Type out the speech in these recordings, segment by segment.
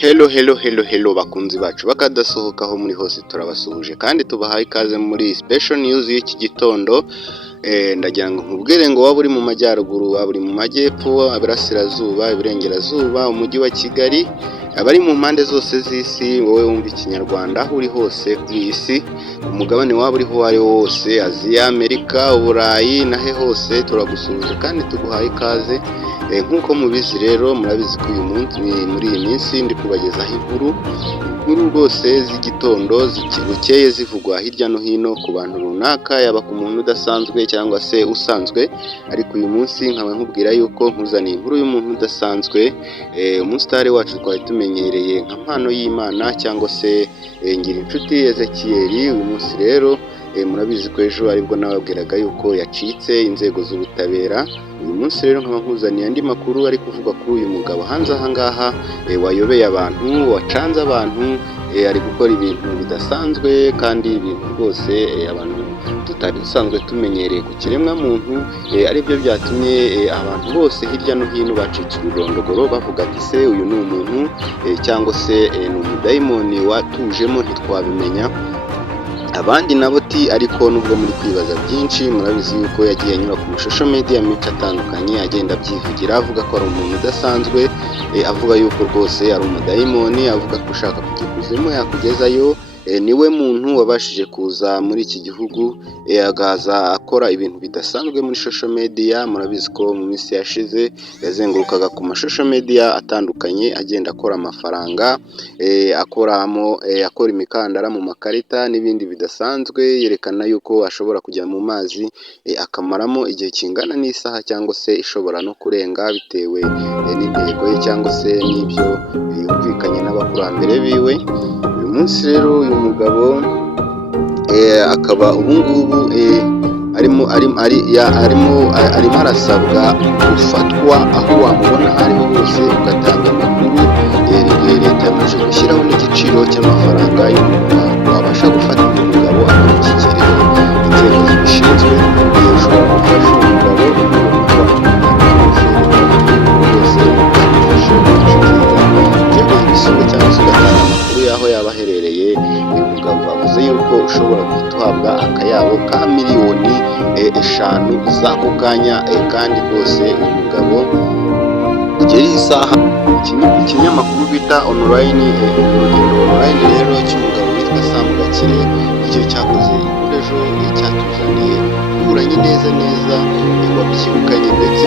Hello bakunzi bacu bakadasohoka aho muri hose turabasuhuje kandi tubahaye ikaze muri special news y'iki gitondo. Ndagira ngo nkubwire ngo waba uri mu majyaruguru, waba uri mu majyepfo, aburasirazuba, iburengerazuba, umujyi wa Kigali, abari mu mpande zose z'isi, wowe wumva ikinyarwanda aho uri hose kuri isi, umugabane waba uriho uwo ari wo wose, Aziya, Amerika, Uburayi nahe hose turagusuhuje kandi tuguhaye ikaze. Nk'uko mubizi rero, murabizi ko uyu munsi muri iyi minsi ndi kubagezaho inkuru rwose z'igitondo zikibukeye zivugwa hirya no hino ku bantu runaka, yaba ku muntu udasanzwe cyangwa se usanzwe. Ariko uyu munsi nkaba nkubwira yuko nkuzaniye inkuru y'umuntu udasanzwe, umusitari wacu twari tumenyereye nka mpano y'Imana cyangwa se Ngirinshuti Ezekiel. Uyu munsi rero murabizi ko ejo aribwo nababwiraga yuko yacitse inzego z'ubutabera. Uyu munsi rero nkaba nkuzaniye andi makuru ari kuvuga kuri uyu mugabo hanze aha ngaha, wayobeye abantu, wacanze abantu, ari gukora ibintu bidasanzwe kandi ibintu rwose abantu tutari dusanzwe tumenyereye ku kiremwa muntu, aribyo byatumye abantu bose hirya no hino bacitse ururondogoro bavuga ati se uyu ni umuntu cyangwa se ni umudayimoni watujemo ntitwabimenya. Abandi nabo ariko nubwo muri kwibaza byinshi, murabizi yuko yagiye anyura ku mashusho media menshi atandukanye agenda abyivugira avuga ko ari umuntu udasanzwe, avuga yuko rwose ari umudayimoni, avuga ko ushaka kujya ikuzimu yakugezayo. Niwe muntu wabashije kuza muri iki gihugu, agaza akora ibintu bidasanzwe muri social media. Murabizi ko mu minsi yashize yazengurukaga ku mashusho media atandukanye agenda akora amafaranga, akora imikandara mu makarita n'ibindi bidasanzwe, yerekana yuko ashobora kujya mu mazi akamaramo igihe kingana n'isaha cyangwa se ishobora no kurenga bitewe n'intego ye cyangwa se n'ibyo yumvikanye n'abakurambere biwe. Uyu munsi rero uyu mugabo akaba ubu ngubu arimo arasabwa gufatwa aho wamubona aho ariho hose ugatanga amakuru. Leta yamaze gushyiraho n'igiciro cy'amafaranga y'umuntu wabasha gufata uyu mugabo akamushyikiriza inzego zibishinzwe. Ushobora gufasha umugabo cyangwa se ugatanga amakuru y'aho yaba aherereye. Uyu mugabo bavuze yuko ushobora guhita uhabwa akayabo ka miliyoni 5 z'ako kanya, kandi rwose uyu mugabo kugera iyi saha ikinyamakuru bita online, urugendo online rero cy'umugabo witwa Sam Gakire nicyo cyakoze inkuru ejo cyatuzaniye uburanye neza wabyibukanye ndetse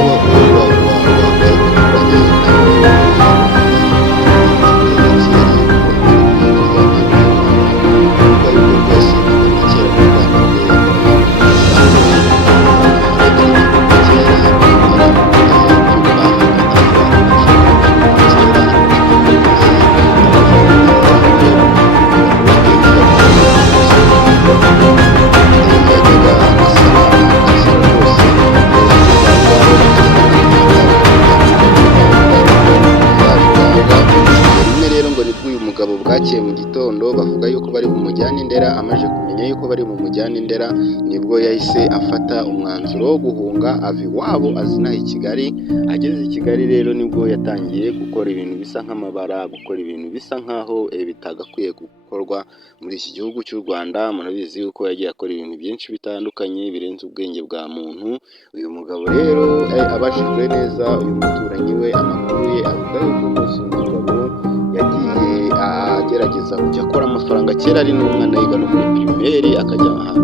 bwakeye mu gitondo bavuga yuko bari bumujyane i Ndera. Amaze kumenya yuko bari bumujyane i Ndera nibwo yahise afata umwanzuro wo guhunga ava iwabo azinaha i Kigali. Ageze i Kigali rero nibwo yatangiye gukora ibintu bisa nk'amabara, gukora ibintu bisa nk'aho bitagakwiye gukorwa muri iki gihugu cy'u Rwanda. Murabizi yuko yagiye akora ibintu byinshi bitandukanye birenze ubwenge bwa muntu. Uyu mugabo rero abajijwe neza uyu muturanyi we amakuru ye, avuga yuko rwose uyu mugabo yagiye agerageza kujya akora amafaranga. Kera ari n'umwana yiga no muri primaire akajya ahantu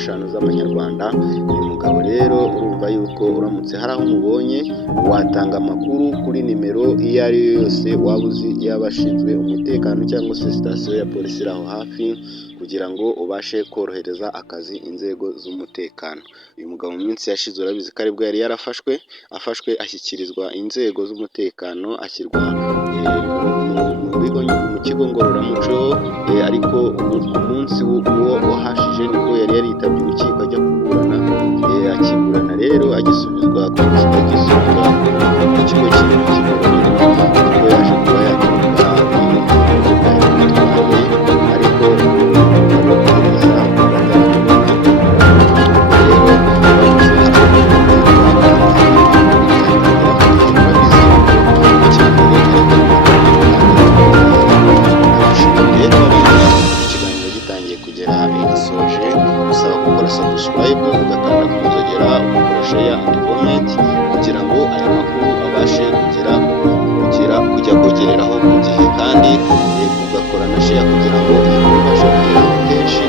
eshanu z'amanyarwanda. Uyu mugabo rero urumva yuko uramutse hari aho umubonye watanga amakuru kuri nimero iyo ari yo yose waba uzi y'abashinzwe umutekano cyangwa se sitasiyo ya polisi iri aho hafi, kugira ngo ubashe korohereza akazi inzego z'umutekano. Uyu mugabo mu minsi yashize urabizi ko aribwo yari yarafashwe, ashyikirizwa inzego z'umutekano, ashyirwa mu kigo ngororamuco, ariko ku munsi wo wahashije nibwo yari yaritabye urukiko ajya kuburana. Akiburana rero agisubizwa ku kigo cy'igororero, nibwo yaje kuba yakirwa ariko ababwiriza subscribe ugakanda ku nzogera ugakora share and comment kugira ngo aya makuru abashe kujya kugereraho ku gihe, kandi ugakora na share kugira ngo ibashe kugeraho kenshi.